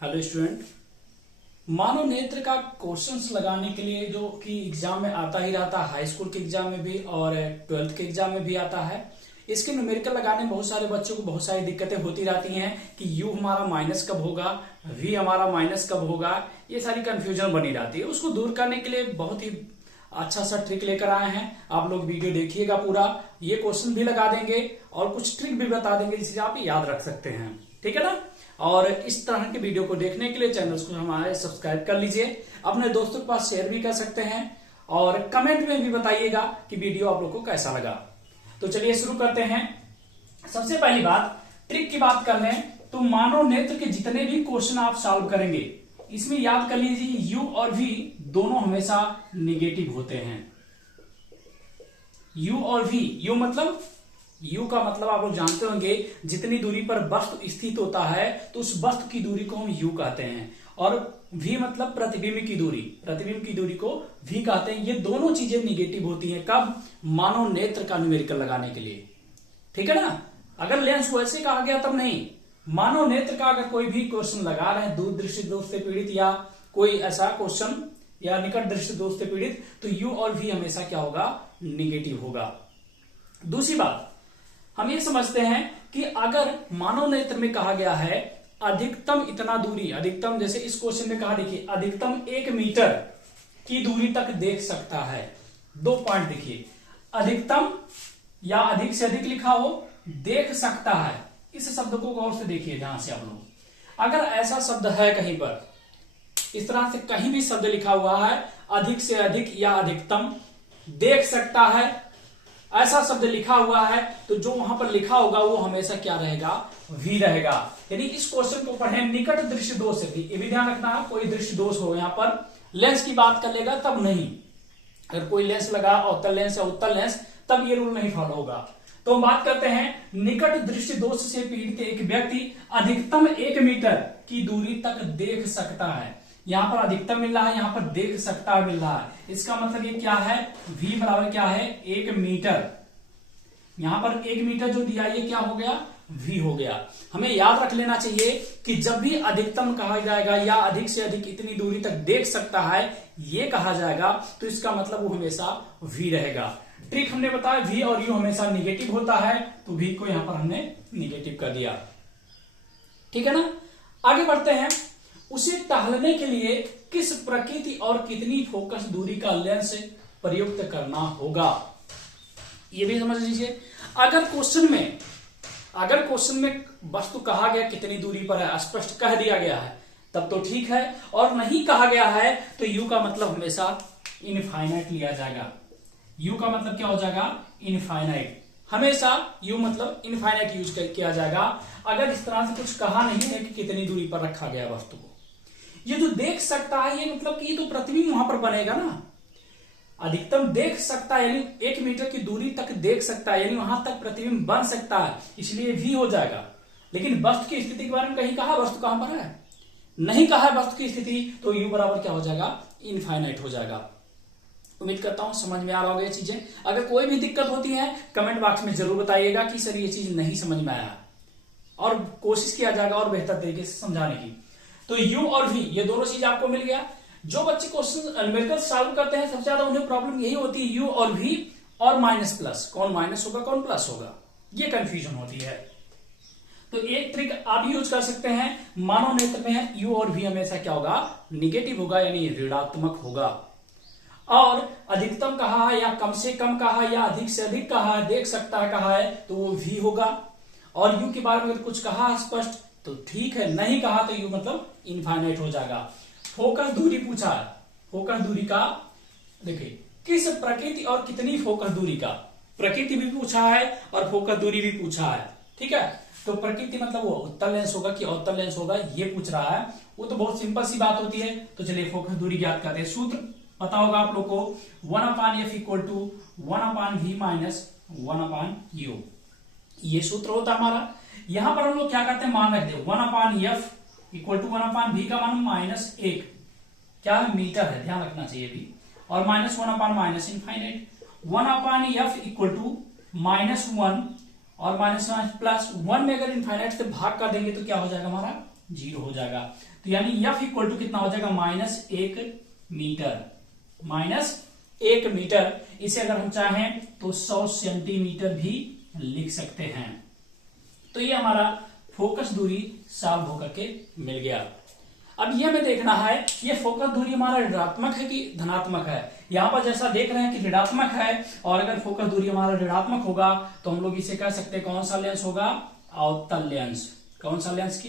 Hello student. मानव नेत्र का questions लगाने के लिए जो कि एग्जाम में आता ही रहता है, हाई स्कूल के एग्जाम में भी और 12th के एग्जाम में भी आता है। इसके न्यूमेरिकल लगाने में बहुत सारे बच्चों को बहुत सारी दिक्कतें होती रहती हैं कि यू हमारा माइनस कब होगा, वी हमारा माइनस कब होगा, ये सारी कंफ्यूजन बनी रहती है। उसको दूर करने के लिए बहुत ही अच्छा सा ट्रिक लेकर आए हैं। आप लोग वीडियो देखिएगा पूरा, ये क्वेश्चन भी लगा देंगे और कुछ ट्रिक भी बता देंगे जिसे आप याद रख सकते हैं, ठीक है ना। और इस तरह के वीडियो को देखने के लिए चैनल को हमारे सब्सक्राइब कर लीजिए, अपने दोस्तों के पास शेयर भी कर सकते हैं और कमेंट में भी बताइएगा कि वीडियो आप लोग को कैसा लगा। तो चलिए शुरू करते हैं। सबसे पहली बात, ट्रिक की बात कर लें तो मानव नेत्र के जितने भी क्वेश्चन आप सॉल्व करेंगे इसमें याद कर लीजिए यू और वी दोनों हमेशा निगेटिव होते हैं। यू और वी, यू का मतलब आप लोग जानते होंगे जितनी दूरी पर वस्तु स्थित होता है तो उस वस्तु की दूरी को हम यू कहते हैं, और वी मतलब प्रतिबिंब की दूरी को वी कहते हैं। ये दोनों चीजें निगेटिव होती हैं कब? मानव नेत्र का न्यूमेरिकल लगाने के लिए, ठीक है ना। अगर लेंस को ऐसे कहा गया तब नहीं, मानव नेत्र का अगर कोई भी क्वेश्चन लगा रहे हैं, दूर दृष्टि दोष से पीड़ित या कोई ऐसा क्वेश्चन या निकट दृष्टि दोष से पीड़ित, तो यू और वी हमेशा क्या होगा? निगेटिव होगा। दूसरी बात, हम ये समझते हैं कि अगर मानव नेत्र में कहा गया है अधिकतम इतना दूरी, अधिकतम जैसे इस क्वेश्चन में कहा, देखिए अधिकतम 1 मीटर की दूरी तक देख सकता है। 2 पॉइंट देखिए, अधिकतम या अधिक से अधिक लिखा हो, देख सकता है। इस शब्द को गौर से देखिए। जहां से आप लोग, अगर ऐसा शब्द है कहीं पर, इस तरह से कहीं भी शब्द लिखा हुआ है अधिक से अधिक या अधिकतम, देख सकता है, ऐसा शब्द लिखा हुआ है, तो जो वहां पर लिखा होगा वो हमेशा क्या रहेगा? वी रहेगा। यानी इस क्वेश्चन को पढ़े निकट दृष्टि दोष से, ये भी ध्यान रखना है, कोई दृष्टि दोष हो यहां पर लेंस की बात कर लेगा तब नहीं। अगर कोई लेंस लगा अवतल लेंस या उत्तल लेंस, तब ये रूल नहीं फॉलो होगा। तो हम बात करते हैं निकट दृष्टि दोष से पीड़ित एक व्यक्ति अधिकतम 1 मीटर की दूरी तक देख सकता है। यहां पर अधिकतम मिल रहा है, यहां पर देख सकता मिल रहा है। इसका मतलब ये क्या है? v बराबर क्या है? 1 मीटर। यहां पर 1 मीटर जो दिया ये क्या हो गया? v हो गया। हमें याद रख लेना चाहिए कि जब भी अधिकतम कहा जाएगा या अधिक से अधिक इतनी दूरी तक देख सकता है ये कहा जाएगा, तो इसका मतलब वो हमेशा v रहेगा। ट्रिक हमने बताया, v और u हमेशा निगेटिव होता है, तो v को यहां पर हमने निगेटिव कर दिया, ठीक है ना। आगे बढ़ते हैं। उसे टहलने के लिए किस प्रकृति और कितनी फोकस दूरी का लेंस प्रयुक्त करना होगा, ये भी समझ लीजिए। अगर क्वेश्चन में वस्तु कहा गया कितनी दूरी पर है, स्पष्ट कह दिया गया है, तब तो ठीक है, और नहीं कहा गया है तो u का मतलब हमेशा इनफाइनाइट लिया जाएगा। u का मतलब क्या हो जाएगा? इनफाइनाइट। हमेशा u मतलब इनफाइनाइट यूज किया जाएगा अगर इस तरह से कुछ कहा नहीं है कि कितनी दूरी पर रखा गया वस्तु को। ये जो देख सकता है, ये मतलब कि ये तो प्रतिबिंब वहां पर बनेगा ना। अधिकतम देख सकता है यानी 1 मीटर की दूरी तक देख सकता है, यानी वहां तक प्रतिबिंब बन सकता है, इसलिए v हो जाएगा। लेकिन वस्तु की स्थिति के बारे में कहीं कहा? वस्तु कहां पर है? नहीं कहा है वस्तु की स्थिति, तो u बराबर क्या हो जाएगा? इनफाइनाइट हो जाएगा। उम्मीद करता हूं समझ में आ रहा होगा ये चीजें। अगर कोई भी दिक्कत होती है कमेंट बॉक्स में जरूर बताइएगा कि सर ये चीज नहीं समझ में आया, और कोशिश किया जाएगा और बेहतर तरीके से समझाने की। तो u और v ये दोनों चीज आपको मिल गया। जो बच्चे क्वेश्चन न्यूमेरिकल सॉल्व करते हैं सबसे ज्यादा उन्हें प्रॉब्लम यही होती है, u और v और माइनस प्लस, कौन माइनस होगा कौन प्लस होगा, ये कंफ्यूजन होती है। तो एक ट्रिक आप यूज कर सकते हैं। मानव नेत्र में u और v हमेशा क्या होगा? निगेटिव होगा, यानी ऋणात्मक होगा। और अधिकतम कहा है या कम से कम कहा है या अधिक से अधिक कहा है, देख सकता है कहा है, तो वो v होगा। और u के बारे में अगर कुछ कहा है स्पष्ट तो ठीक है, नहीं कहा तो u मतलब इनफाइनाइट हो जाएगा। फोकस दूरी पूछा है, फोकस दूरी का देखिए किस प्रकृति और कितनी फोकस दूरी का, प्रकृति भी पूछा है और फोकस दूरी भी पूछा है, ठीक है। तो प्रकृति मतलब वो उत्तल लेंस होगा कि अवतल लेंस होगा, ये पूछ रहा है। वो तो बहुत सिंपल सी बात होती है। तो चलिए फोकस दूरी ज्ञात करते हैं। सूत्र पता होगा आप लोग को, 1/f equal to 1/v minus 1/u, ये सूत्र होता है हमारा। यहां पर हम लोग क्या करते हैं? मान रखते हैं 1/f इक्वल टू 1/v का मान -1 क्या है? मीटर है, ध्यान रखना चाहिए भी, और minus 1/- minus infinite. 1/f equal to -1 और माइनस प्लस 1 में अगर इनफाइनाइट से भाग कर देंगे तो क्या हो जाएगा हमारा? 0 हो जाएगा। तो यानी F इक्वल टू कितना हो जाएगा, -1 मीटर, -1 मीटर। इसे अगर हम चाहें तो 100 सेंटीमीटर भी लिख सकते हैं। तो ये हमारा फोकस दूरी सॉल्व होकर के मिल गया। अब ये हमें देखना है ये फोकस दूरी हमारा ऋणात्मक है कि धनात्मक है। यहां पर जैसा देख रहे हैं कि ऋणात्मक है, और अगर फोकस दूरी हमारा ऋणात्मक होगा तो हम लोग इसे कह सकते हैं कौन सा लेंस होगा, अवतल लेंस। कौन सा लेंस की,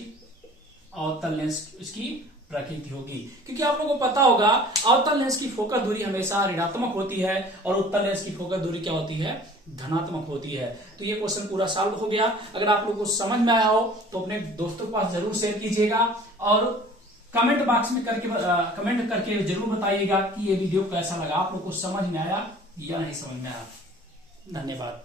अवतल लेंस इसकी प्रकृति होगी। क्योंकि आप लोगों को पता होगा अवतल लेंस की फोकस दूरी हमेशा ऋणात्मक होती है और उत्तल लेंस की फोकस दूरी क्या होती है, धनात्मक होती है। तो ये क्वेश्चन पूरा सॉल्व हो गया। अगर आप लोगों को समझ में आया हो तो अपने दोस्तों के पास जरूर शेयर कीजिएगा, और कमेंट बॉक्स में कमेंट करके जरूर बताइएगा कि ये वीडियो कैसा लगा, आप लोग को समझ में आया या नहीं समझ में आया। धन्यवाद।